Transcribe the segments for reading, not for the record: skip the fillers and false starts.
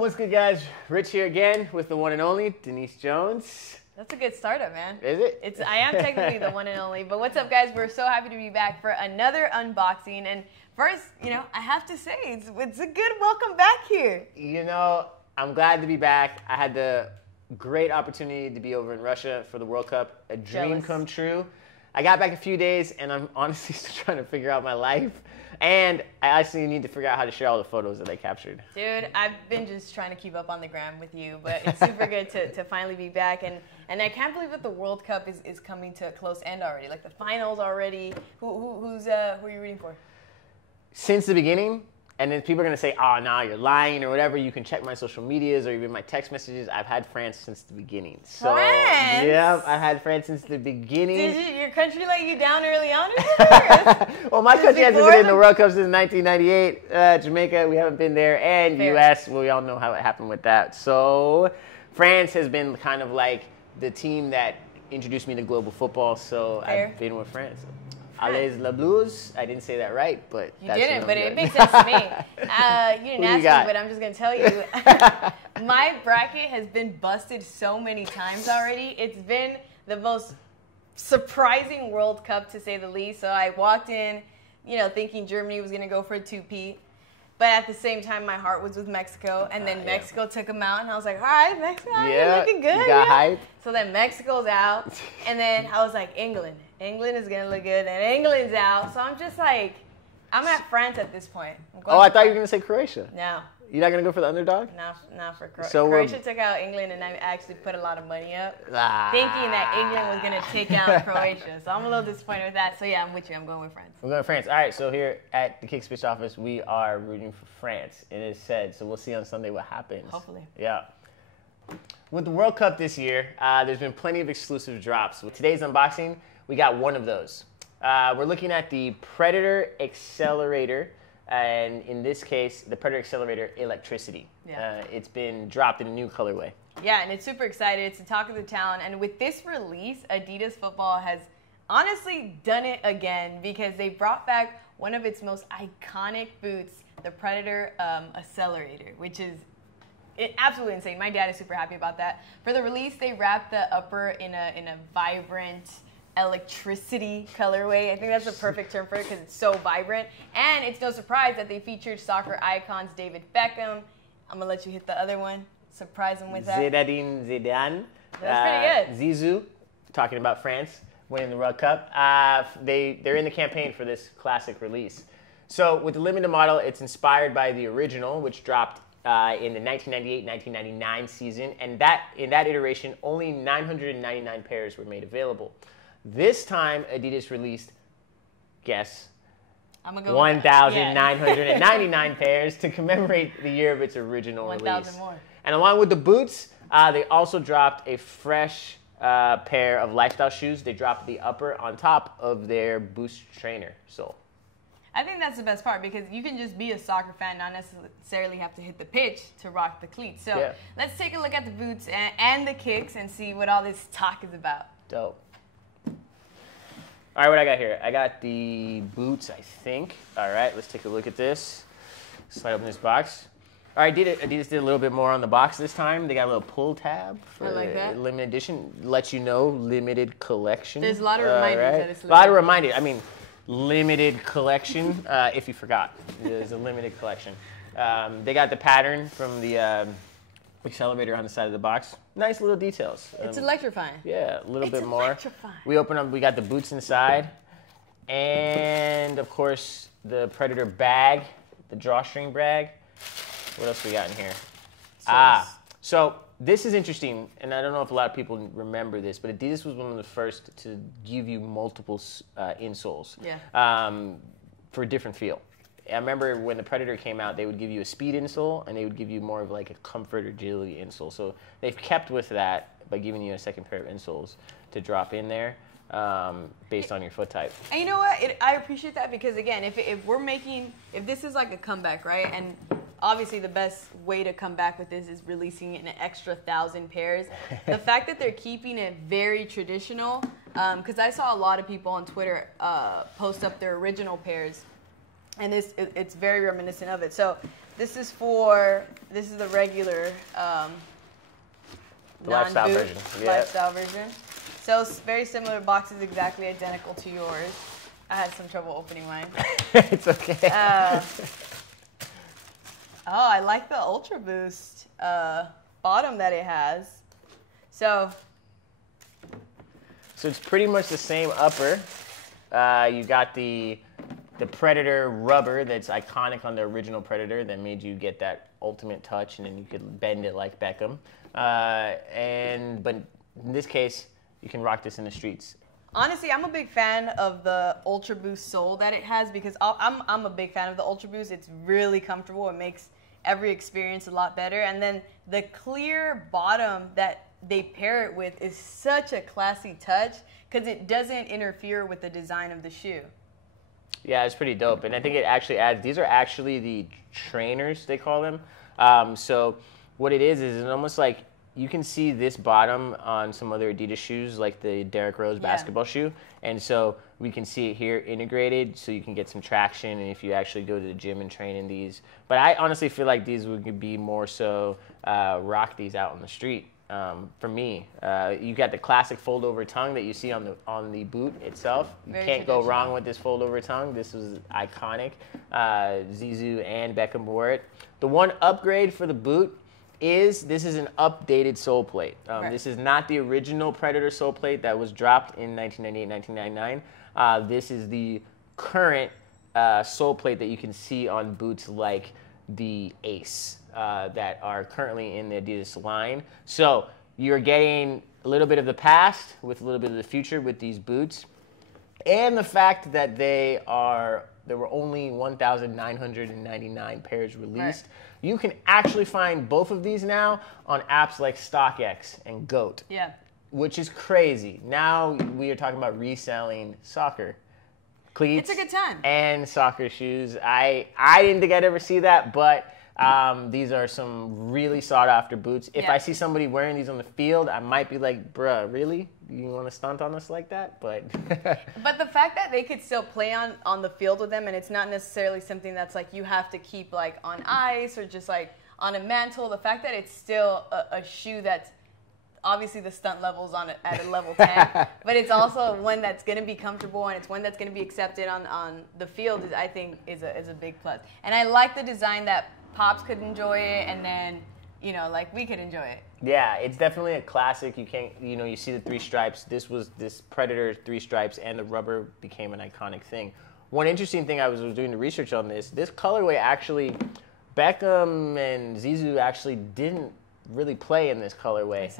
what's good, guys? Rich here again with the one and only Denise Jones. That's a good startup, man. Is it? I am technically the one and only. But what's up, guys? We're so happy to be back for another unboxing. And first, I have to say, it's a good welcome back here. I'm glad to be back. I had the great opportunity to be over in Russia for the World Cup. A dream come true. I got back a few days, and I'm honestly still trying to figure out my life. And I actually need to figure out how to share all the photos that I captured. Dude, I've been just trying to keep up on the gram with you, but it's super good to finally be back. And I can't believe that the World Cup is coming to a close end already. Like the finals already. Who are you rooting for? Since the beginning, and then people are going to say, oh, no, you're lying or whatever. You can check my social medias or even my text messages. I've had France since the beginning. So, France? Yeah, I've had France since the beginning. Did your country let you down early on? Well, my country hasn't been in the World Cup since 1998. Jamaica, we haven't been there. And Fair. U.S., well, we all know how it happened with that. So France has been kind of like the team that introduced me to global football. So Fair. I've been with France. Allez la Blues. I didn't say that right, but you that's didn't, but it doing. makes sense to me. You didn't ask me, but I'm just going to tell you. My bracket has been busted so many times already. It's been the most surprising World Cup, to say the least. So I walked in, thinking Germany was going to go for a 2-peat. But at the same time, my heart was with Mexico. And then Mexico took them out. And I was like, all right, Mexico, you're looking good. You got hype. So then Mexico's out. And then I was like, England is going to look good. And England's out. So I'm just like, I'm at France at this point. I thought you were going to say Croatia. No. You're not going to go for the underdog? Not for Croatia. So Croatia took out England, and I actually put a lot of money up, thinking that England was going to take out Croatia. So I'm a little disappointed with that. So, yeah, I'm with you. I'm going with France. We're going with France. All right, so here at the Kick Switch office, we are rooting for France. It is said, so we'll see on Sunday what happens. Hopefully. Yeah. With the World Cup this year, there's been plenty of exclusive drops. With today's unboxing, we got one of those. We're looking at the Predator Accelerator. And in this case, the Predator Accelerator Electricity. Yeah. It's been dropped in a new colorway. Yeah, and it's super excited. It's the talk of the town. And with this release, Adidas football has honestly done it again because they brought back one of its most iconic boots, the Predator Accelerator, which is absolutely insane. My dad is super happy about that. For the release, they wrapped the upper in a vibrant electricity colorway. I think that's the perfect term for it because it's so vibrant. And it's no surprise that they featured soccer icons David Beckham. I'm going to let you hit the other one. Surprise him with that. Zidane. That's pretty good. Zizou, talking about France, winning the World Cup. They're in the campaign for this classic release. So with the limited model, it's inspired by the original, which dropped in the 1998-1999 season. And in that iteration, only 999 pairs were made available. This time, Adidas released, guess, 1,999 pairs to commemorate the year of its original release. 1,000 more. And along with the boots, they also dropped a fresh pair of lifestyle shoes. They dropped the upper on top of their Boost trainer sole. I think that's the best part because you can just be a soccer fan, not necessarily have to hit the pitch to rock the cleats. So let's take a look at the boots and the kicks and see what all this talk is about. Dope. All right, what I got here? I got the boots, I think. All right, let's take a look at this. Slide open this box. All right, Adidas did a little bit more on the box this time. They got a little pull tab for limited edition. Lets you know limited collection. There's a lot of reminders that it's limited. A lot of reminders. I mean, limited collection, if you forgot. There's a limited collection. They got the pattern from the Accelerator on the side of the box. Nice little details. It's electrifying. Yeah, a little bit more. Electrifying. We open up, we got the boots inside. And, of course, the Predator bag, the drawstring bag. What else we got in here? So this is interesting, and I don't know if a lot of people remember this, but Adidas was one of the first to give you multiple insoles for a different feel. I remember when the Predator came out, they would give you a speed insole, and they would give you more of like a comfort or agility insole. So they've kept with that by giving you a second pair of insoles to drop in there based on your foot type. And you know what? I appreciate that because, again, if this is like a comeback, right? And obviously the best way to come back with this is releasing an extra 1,000 pairs. The fact that they're keeping it very traditional, because I saw a lot of people on Twitter post up their original pairs, and it's very reminiscent of it. So This is the regular lifestyle non-boot version. Yeah. lifestyle version. So it's very similar boxes, exactly identical to yours. I had some trouble opening mine. It's okay. I like the Ultra Boost bottom that it has. So it's pretty much the same upper. You got the Predator rubber that's iconic on the original Predator that made you get that ultimate touch, and then you could bend it like Beckham. But in this case, you can rock this in the streets. Honestly, I'm a big fan of the Ultra Boost sole that it has because I'm a big fan of the Ultra Boost. It's really comfortable. It makes every experience a lot better. And then the clear bottom that they pair it with is such a classy touch because it doesn't interfere with the design of the shoe. Yeah, it's pretty dope. And I think it actually adds, these are actually the trainers, they call them. So what it is it's almost like you can see this bottom on some other Adidas shoes, like the Derrick Rose basketball shoe. And so we can see it here integrated, so you can get some traction and if you actually go to the gym and train in these. But I honestly feel like these would be more so rock these out on the street. For me, you got the classic fold-over tongue that you see on the boot itself. You can't go wrong with this fold-over tongue. This was iconic. Zizou and Beckham wore it. The one upgrade for the boot is this is an updated sole plate. This is not the original Predator sole plate that was dropped in 1998, 1999. This is the current sole plate that you can see on boots like the Ace that are currently in the Adidas line. So you're getting a little bit of the past with a little bit of the future with these boots. And the fact that there were only 1,999 pairs released. Right. You can actually find both of these now on apps like StockX and GOAT. Yeah. Which is crazy. Now we are talking about reselling soccer cleats. It's a good time. And soccer shoes. I didn't think I'd ever see that, but these are some really sought after boots. If I see somebody wearing these on the field, I might be like, bruh, really? You want to stunt on us like that? But but the fact that they could still play on the field with them, and it's not necessarily something that's like you have to keep like on ice or just like on a mantle. The fact that it's still a shoe that's obviously the stunt level's on it at a level 10, but it's also one that's going to be comfortable and it's one that's going to be accepted on the field. I think is a big plus. And I like the design that Pops could enjoy it, and then like we could enjoy it. Yeah, it's definitely a classic. You can't, you see the three stripes. This Predator three stripes and the rubber became an iconic thing. One interesting thing I was doing the research on this colorway actually, Beckham and Zizou actually didn't really play in this colorway.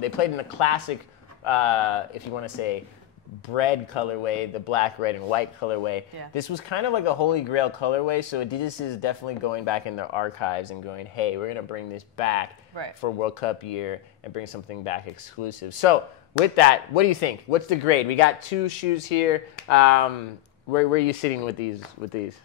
They played in the classic, if you want to say, bread colorway, the black, red, and white colorway. Yeah. This was kind of like a holy grail colorway, so Adidas is definitely going back in their archives and going, hey, we're going to bring this back for World Cup year and bring something back exclusive. So with that, what do you think? What's the grade? We got two shoes here. Where are you sitting with these?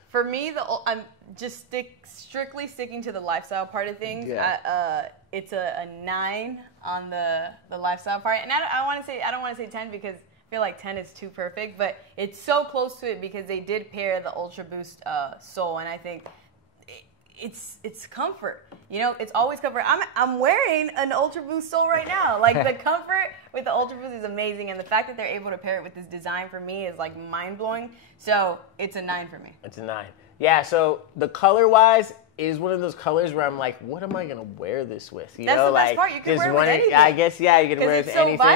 For me, I'm just strictly sticking to the lifestyle part of things. Yeah. It's a 9 on the lifestyle part, and I don't want to say 10 because I feel like 10 is too perfect, but it's so close to it because they did pair the Ultra Boost sole, and I think it's comfort. It's always comfort. I'm wearing an Ultra Boost sole right now. Like the comfort with the Ultra Boost is amazing, and the fact that they're able to pair it with this design for me is like mind blowing. So it's a 9 for me. It's a 9. Yeah. So the color wise is one of those colors where I'm like, what am I gonna wear this with? That's the best part. You can wear it with anything. I guess you can wear it with anything. It's so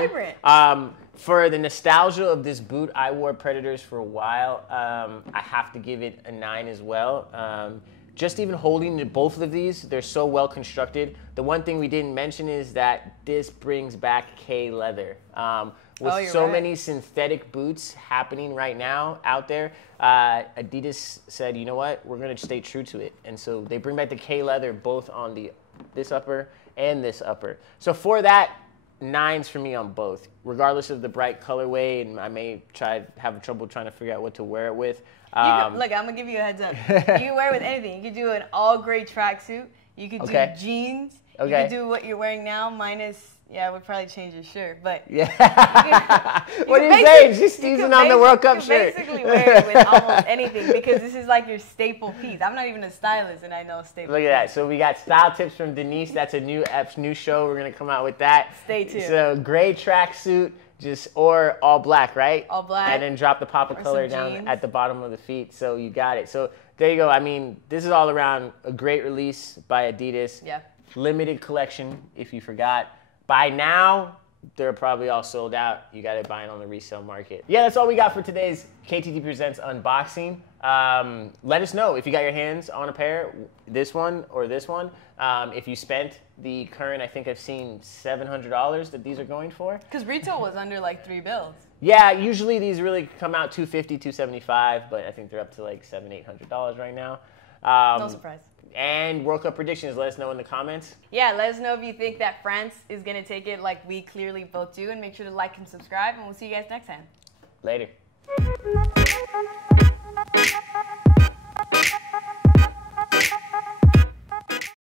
vibrant. For the nostalgia of this boot, I wore Predators for a while. I have to give it a 9 as well. Just even holding both of these, they're so well constructed. The one thing we didn't mention is that this brings back K leather. With many synthetic boots happening right now out there, Adidas said, you know what, we're going to stay true to it. And so they bring back the K leather both on this upper and this upper. So for that, 9s for me on both, regardless of the bright colorway, and I may have trouble trying to figure out what to wear it with. Look, I'm going to give you a heads up. You can wear it with anything. You could do an all-gray tracksuit. You could do jeans. You could do what you're wearing now minus Yeah, we'd probably change his shirt, but Yeah. What are you saying? She's teasing on the World Cup shirt. You can basically wear it with almost anything because this is like your staple piece. I'm not even a stylist, and I know staple. Look at that. So we got style tips from Denise. That's a new show. We're gonna come out with that. Stay tuned. So gray tracksuit, or all black, right? All black. And then drop the pop of color down jeans at the bottom of the feet. So you got it. So there you go. I mean, this is all around a great release by Adidas. Yeah. Limited collection, if you forgot. By now, they're probably all sold out. You got to buy it on the resale market. Yeah, that's all we got for today's KTTP Presents unboxing. Let us know if you got your hands on a pair, this one or this one. If you spent the current, I think I've seen $700 that these are going for. Because retail was under like $3. Yeah, usually these really come out $250, $275, but I think they're up to like $700, $800 right now. No surprise. And World Cup predictions, let us know in the comments. Yeah, let us know if you think that France is going to take it like we clearly both do. And make sure to like and subscribe. And we'll see you guys next time. Later.